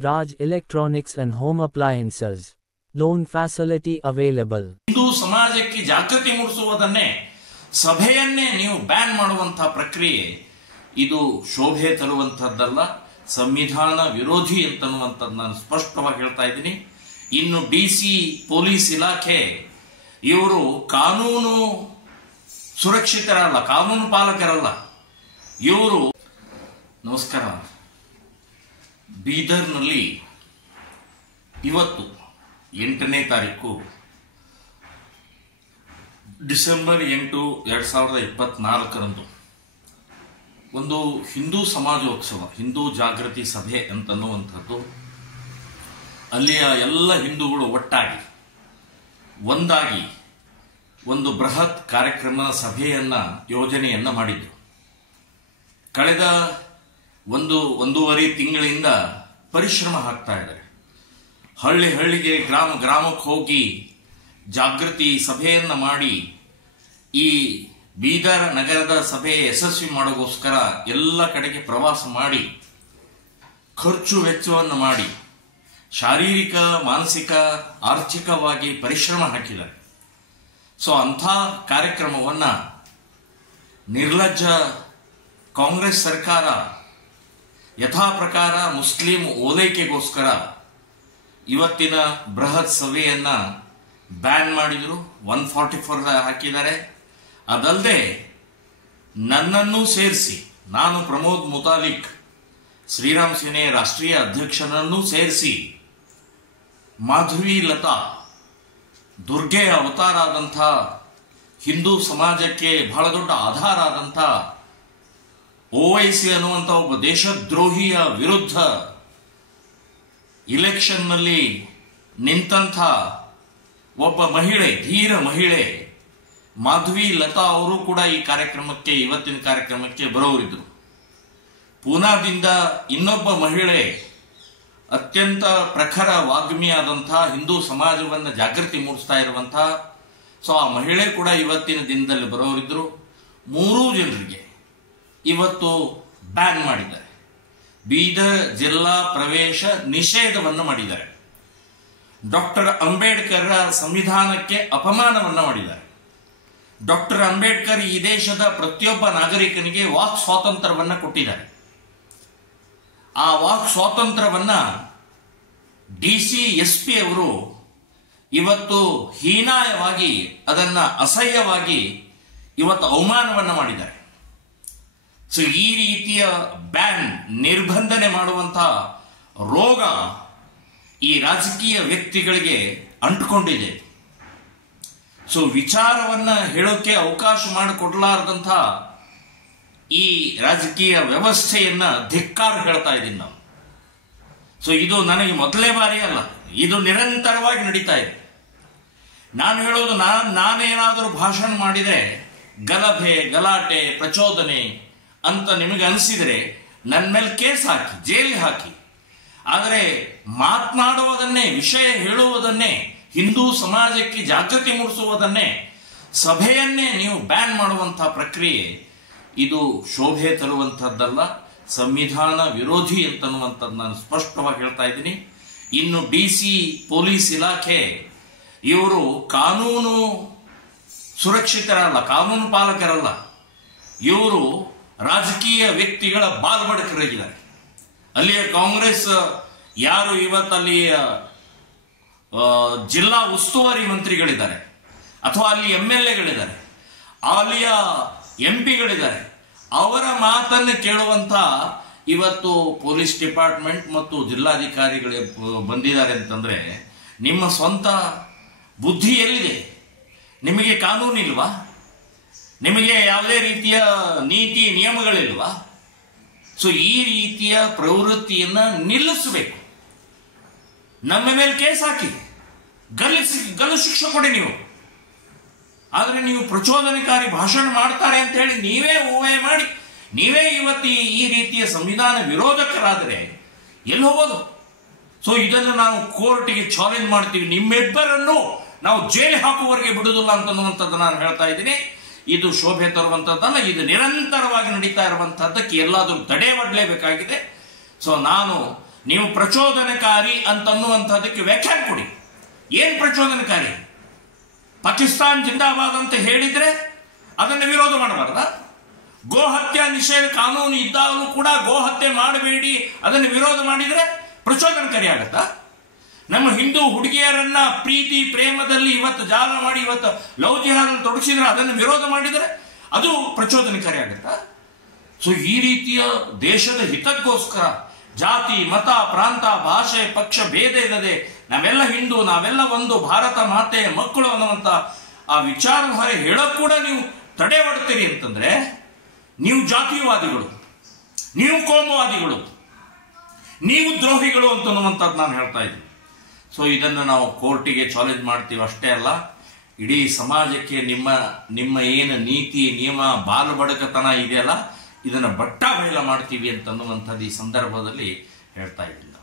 Raj Electronics and Home Appliances. Loan facility available. Hindu ಸಮಾಜಕ್ಕೆ ಜಾಗೃತಿ ಮೂಡಿಸುವುದನ್ನೇ ಸಭೆಯನ್ನೇ ನೀವು ಬ್ಯಾನ್ ಮಾಡುವಂತಹ ಪ್ರಕ್ರಿಯೆ ಇದು ಶೋಭೆ ತರುವಂತಹದ್ದಲ್ಲ, ಸಂವಿಧಾನ ವಿರೋಧಿ ಅಂತನ್ನುವಂಥದ್ದು ನಾನು ಸ್ಪಷ್ಟವಾಗಿ ಹೇಳ್ತಾ ಇದ್ದೀನಿ. ಇನ್ನು ಡಿಸಿ ಪೊಲೀಸ್ ಇಲಾಖೆ ಇವರು ಕಾನೂನು ಸುರಕ್ಷಿತರಲ್ಲ, ಕಾನೂನು ಪಾಲಕರಲ್ಲ ಇವರು. ನಮಸ್ಕಾರ. ಬೀದರ್ನಲ್ಲಿ ಇವತ್ತು 8ನೇ ತಾರೀಕು ಡಿಸೆಂಬರ್ 8, 2024 ಒಂದು ಹಿಂದೂ ಸಮಾಜೋತ್ಸವ, ಹಿಂದೂ ಜಾಗೃತಿ ಸಭೆ ಅಂತನ್ನುವಂಥದ್ದು, ಅಲ್ಲಿಯ ಎಲ್ಲ ಹಿಂದೂಗಳು ಒಟ್ಟಾಗಿ ಒಂದಾಗಿ ಒಂದು ಬೃಹತ್ ಕಾರ್ಯಕ್ರಮ ಸಭೆಯನ್ನ ಯೋಜನೆಯನ್ನ ಮಾಡಿದ್ರು. ಕಳೆದ ಒಂದೂವರೆ ತಿಂಗಳಿಂದ ಪರಿಶ್ರಮ ಹಾಕ್ತಾ ಇದ್ದಾರೆ. ಹಳ್ಳಿ ಹಳ್ಳಿಗೆ, ಗ್ರಾಮ ಗ್ರಾಮಕ್ಕೆ ಹೋಗಿ ಜಾಗೃತಿ ಸಭೆಯನ್ನ ಮಾಡಿ ಈ ಬೀದರ್ ನಗರದ ಸಭೆ ಯಶಸ್ವಿ ಮಾಡೋಗೋಸ್ಕರ ಎಲ್ಲ ಕಡೆಗೆ ಪ್ರವಾಸ ಮಾಡಿ ಖರ್ಚು ವೆಚ್ಚವನ್ನು ಮಾಡಿ ಶಾರೀರಿಕ, ಮಾನಸಿಕ, ಆರ್ಥಿಕವಾಗಿ ಪರಿಶ್ರಮ ಹಾಕಿದ್ದಾರೆ. ಸೊ ಅಂಥ ಕಾರ್ಯಕ್ರಮವನ್ನ ನಿರ್ಲಜ್ಜ ಕಾಂಗ್ರೆಸ್ ಸರ್ಕಾರ ಯಥಾ ಪ್ರಕಾರ ಮುಸ್ಲಿಂ ಓಲೈಕೆಗೋಸ್ಕರ ಇವತ್ತಿನ ಬೃಹತ್ ಸಭೆಯನ್ನ ಬ್ಯಾನ್ ಮಾಡಿದ್ರು. 144 ಹಾಕಿದ್ದಾರೆ. ಅದಲ್ಲದೆ ನನ್ನನ್ನು ಸೇರಿಸಿ, ನಾನು ಪ್ರಮೋದ್ ಮುತಾಲಿಕ್, ಶ್ರೀರಾಮ್ ಸೇನೆ ರಾಷ್ಟ್ರೀಯ ಅಧ್ಯಕ್ಷನನ್ನು ಸೇರಿಸಿ, ಮಾಧವಿ ಲತಾ, ದುರ್ಗೆಯ ಅವತಾರ ಆದಂಥ, ಹಿಂದೂ ಸಮಾಜಕ್ಕೆ ಬಹಳ ದೊಡ್ಡ ಆಧಾರ ಆದಂಥ ಓವೈಸಿ ಅನ್ನುವಂಥ ಒಬ್ಬ ದೇಶದ್ರೋಹಿಯ ವಿರುದ್ಧ ಇಲೆಕ್ಷನ್ನಲ್ಲಿ ನಿಂತಂಥ ಒಬ್ಬ ಮಹಿಳೆ, ಧೀರ ಮಹಿಳೆ ಮಾಧವಿ ಲತಾ ಅವರು ಕೂಡ ಈ ಕಾರ್ಯಕ್ರಮಕ್ಕೆ, ಇವತ್ತಿನ ಕಾರ್ಯಕ್ರಮಕ್ಕೆ ಬರೋರಿದ್ರು. ಪೂನಾದಿಂದ ಇನ್ನೊಬ್ಬ ಮಹಿಳೆ, ಅತ್ಯಂತ ಪ್ರಖರ ವಾಗ್ಮಿಯಾದಂಥ, ಹಿಂದೂ ಸಮಾಜವನ್ನು ಜಾಗೃತಿ ಮೂಡಿಸ್ತಾ ಇರುವಂಥ, ಸೊ ಆ ಮಹಿಳೆ ಕೂಡ ಇವತ್ತಿನ ದಿನದಲ್ಲಿ ಬರೋರಿದ್ರು. 3 ಜನರಿಗೆ ಇವತ್ತು ಬ್ಯಾನ್ ಮಾಡಿದ್ದಾರೆ. ಬೀದರ್ ಜಿಲ್ಲಾ ಪ್ರವೇಶ ನಿಷೇಧವನ್ನು ಮಾಡಿದ್ದಾರೆ. ಡಾಕ್ಟರ್ ಅಂಬೇಡ್ಕರ್ ಸಂವಿಧಾನಕ್ಕೆ ಅಪಮಾನವನ್ನ ಮಾಡಿದ್ದಾರೆ. ಡಾಕ್ಟರ್ ಅಂಬೇಡ್ಕರ್ ಈ ದೇಶದ ಪ್ರತಿಯೊಬ್ಬ ನಾಗರಿಕನಿಗೆ ವಾಕ್ ಸ್ವಾತಂತ್ರ್ಯವನ್ನ ಕೊಟ್ಟಿದ್ದಾರೆ. ಆ ವಾಕ್ ಸ್ವಾತಂತ್ರ್ಯವನ್ನ ಡಿಸಿ, ಎಸ್ಪಿ ಅವರು ಇವತ್ತು ಹೀನಾಯವಾಗಿ, ಅದನ್ನ ಅಸಹ್ಯವಾಗಿ ಇವತ್ತು ಅವಮಾನವನ್ನ ಮಾಡಿದ್ದಾರೆ. ಸೊ ಈ ರೀತಿಯ ಬ್ಯಾನ್, ನಿರ್ಬಂಧನೆ ಮಾಡುವಂತಹ ರೋಗ ಈ ರಾಜಕೀಯ ವ್ಯಕ್ತಿಗಳಿಗೆ ಅಂಟುಕೊಂಡಿದೆ. ಸೊ ವಿಚಾರವನ್ನ ಹೇಳೋಕೆ ಅವಕಾಶ ಮಾಡಿಕೊಡ್ಲಾರ್ದಂಥ ಈ ರಾಜಕೀಯ ವ್ಯವಸ್ಥೆಯನ್ನ ಧಿಕ್ಕಾರ ಹೇಳ್ತಾ ಇದ್ದೀನಿ ನಾವು. ಸೊ ಇದು ನನಗೆ ಮೊದಲೇ ಬಾರಿ ಅಲ್ಲ, ಇದು ನಿರಂತರವಾಗಿ ನಡೀತಾ ಇದೆ. ನಾನು ಹೇಳೋದು, ನಾನೇನಾದರೂ ಭಾಷಣ ಮಾಡಿದರೆ ಗಲಭೆ, ಗಲಾಟೆ, ಪ್ರಚೋದನೆ ಅಂತ ನಿಮಗೆ ಅನಿಸಿದರೆ ನನ್ನ ಮೇಲೆ ಕೇಸ್ ಹಾಕಿ, ಜೈಲಿಗೆ ಹಾಕಿ. ಆದರೆ ಮಾತನಾಡುವುದನ್ನೇ, ವಿಷಯ ಹೇಳುವುದನ್ನೇ, ಹಿಂದೂ ಸಮಾಜಕ್ಕೆ ಜಾಗೃತಿ ಮೂಡಿಸುವುದನ್ನೇ, ಸಭೆಯನ್ನೇ ನೀವು ಬ್ಯಾನ್ ಮಾಡುವಂತಹ ಪ್ರಕ್ರಿಯೆ ಇದು ಶೋಭೆ ತರುವಂತಹದ್ದಲ್ಲ, ಸಂವಿಧಾನ ವಿರೋಧಿ ಅಂತನ್ನುವಂಥದ್ದು ನಾನು ಸ್ಪಷ್ಟವಾಗಿ ಹೇಳ್ತಾ ಇದ್ದೀನಿ. ಇನ್ನು ಡಿಸಿ ಪೊಲೀಸ್ ಇಲಾಖೆ ಇವರು ಕಾನೂನು ಸುರಕ್ಷಿತರಲ್ಲ, ಕಾನೂನು ಪಾಲಕರಲ್ಲ ಇವರು ರಾಜಕೀಯ ವ್ಯಕ್ತಿಗಳ ಬಾಲ್ಬಡಕರಾಗಿದ್ದಾರೆ. ಅಲ್ಲಿಯ ಕಾಂಗ್ರೆಸ್ ಯಾರು ಇವತ್ತಲ್ಲಿ ಜಿಲ್ಲಾ ಉಸ್ತುವಾರಿ ಮಂತ್ರಿಗಳಿದ್ದಾರೆ, ಅಥವಾ ಅಲ್ಲಿ MLAಗಳಿದ್ದಾರೆ, ಅಲ್ಲಿಯ MP ಗಳಿದ್ದಾರೆ, ಅವರ ಮಾತನ್ನು ಕೇಳುವಂತ ಇವತ್ತು ಪೊಲೀಸ್ ಡಿಪಾರ್ಟ್ಮೆಂಟ್ ಮತ್ತು ಜಿಲ್ಲಾಧಿಕಾರಿಗಳೇ ಬಂದಿದ್ದಾರೆ ಅಂತಂದ್ರೆ ನಿಮ್ಮ ಸ್ವಂತ ಬುದ್ಧಿ ಎಲ್ಲಿದೆ? ನಿಮಗೆ ಕಾನೂನಿಲ್ವಾ? ನಿಮಗೆ ಯಾವುದೇ ರೀತಿಯ ನೀತಿ ನಿಯಮಗಳಿಲ್ವಾ? ಸೊ ಈ ರೀತಿಯ ಪ್ರವೃತ್ತಿಯನ್ನ ನಿಲ್ಲಿಸಬೇಕು. ನಮ್ಮ ಮೇಲೆ ಕೇಸ್ ಹಾಕಿ, ಗಲ್ಲು ಶಿಕ್ಷೆ ಕೊಡಿ ನೀವು. ಆದ್ರೆ ನೀವು ಪ್ರಚೋದನಕಾರಿ ಭಾಷಣ ಮಾಡ್ತಾರೆ ಅಂತ ಹೇಳಿ ನೀವೇ ಊಹೆ ಮಾಡಿ ನೀವೇ ಇವತ್ತು ಈ ರೀತಿಯ ಸಂವಿಧಾನ ವಿರೋಧಕರಾದರೆ ಎಲ್ಲಿ ಹೋಗೋದು? ಸೊ ಇದನ್ನು ನಾವು ಕೋರ್ಟ್ಗೆ ಚಾಲೆಂಜ್ ಮಾಡ್ತೀವಿ. ನಿಮ್ಮಿಬ್ಬರನ್ನು ನಾವು ಜೈಲು ಹಾಕುವವರೆಗೆ ಬಿಡುವುದಿಲ್ಲ ಅಂತನ್ನುವಂಥದ್ದು ನಾನು ಹೇಳ್ತಾ ಇದ್ದೀನಿ. ಇದು ಶೋಭೆ ತರುವಂತದ್ದಲ್ಲ, ಇದು ನಿರಂತರವಾಗಿ ನಡೀತಾ ಇರುವಂತಹದ್ದಕ್ಕೆ ಎಲ್ಲಾದರೂ ತಡೆ ಒಡ್ಲೇಬೇಕಾಗಿದೆ. ಸೊ ನಾನು ನೀವು ಪ್ರಚೋದನಕಾರಿ ಅಂತನ್ನುವಂಥದ್ದಕ್ಕೆ ವ್ಯಾಖ್ಯಾನ ಕೊಡಿ. ಏನ್ ಪ್ರಚೋದನಕಾರಿ? ಪಾಕಿಸ್ತಾನ್ ಜಿಂದಾಬಾದ್ ಅಂತ ಹೇಳಿದ್ರೆ ಅದನ್ನು ವಿರೋಧ ಮಾಡಬಾರ್ದ? ಗೋ ಹತ್ಯೆ ನಿಷೇಧ ಕಾನೂನು ಇದ್ದಾಗಲೂ ಕೂಡ ಗೋ ಹತ್ಯೆ ಮಾಡಬೇಡಿ ಅದನ್ನು ವಿರೋಧ ಮಾಡಿದ್ರೆ ಪ್ರಚೋದನಕಾರಿ ಆಗತ್ತಾ? ನಮ್ಮ ಹಿಂದೂ ಹುಡುಗಿಯರನ್ನ ಪ್ರೀತಿ ಪ್ರೇಮದಲ್ಲಿ ಇವತ್ತು ಜಾಲ ಮಾಡಿ ಇವತ್ತು ಲವ್ ಜಿಹಾದಲ್ಲಿ ತೊಡಗಿಸಿದ್ರೆ ಅದನ್ನು ವಿರೋಧ ಮಾಡಿದರೆ ಅದು ಪ್ರಚೋದನಕಾರಿ ಆಗತ್ತಾ? ಸೊ ಈ ರೀತಿಯ ದೇಶದ ಹಿತಕ್ಕೋಸ್ಕರ ಜಾತಿ ಮತ ಪ್ರಾಂತ ಭಾಷೆ ಪಕ್ಷ ಭೇದ ಇಲ್ಲದೆ ನಾವೆಲ್ಲ ಹಿಂದೂ, ನಾವೆಲ್ಲ ಒಂದು ಭಾರತ ಮಾತೆಯ ಮಕ್ಕಳು ಅನ್ನುವಂತ ಆ ವಿಚಾರಧಾರೆ ಹೇಳಕ್ ಕೂಡ ನೀವು ತಡೆ ಒಡ್ತೀರಿ ಅಂತಂದ್ರೆ ನೀವು ಜಾತಿವಾದಿಗಳು, ನೀವು ಕೋಮುವಾದಿಗಳು, ನೀವು ದ್ರೋಹಿಗಳು ಅಂತನ್ನುವಂಥದ್ದು ನಾನು ಹೇಳ್ತಾ ಇದ್ದೀನಿ. ಸೊ ಇದನ್ನು ನಾವು ಕೋರ್ಟಿಗೆ ಚಾಲೆಂಜ್ ಮಾಡ್ತೀವಿ ಅಷ್ಟೇ ಅಲ್ಲ, ಇಡೀ ಸಮಾಜಕ್ಕೆ ನಿಮ್ಮ ಏನು ನೀತಿ ನಿಯಮ ಬಾಲು ಬಡಕತನ ಇದೆಯಲ್ಲ ಇದನ್ನು ಬಟ್ಟ ಬಯಲ ಮಾಡ್ತೀವಿ ಅಂತನ್ನುವಂಥದ್ದು ಈ ಸಂದರ್ಭದಲ್ಲಿ ಹೇಳ್ತಾ ಇದ್ದೀನಿ.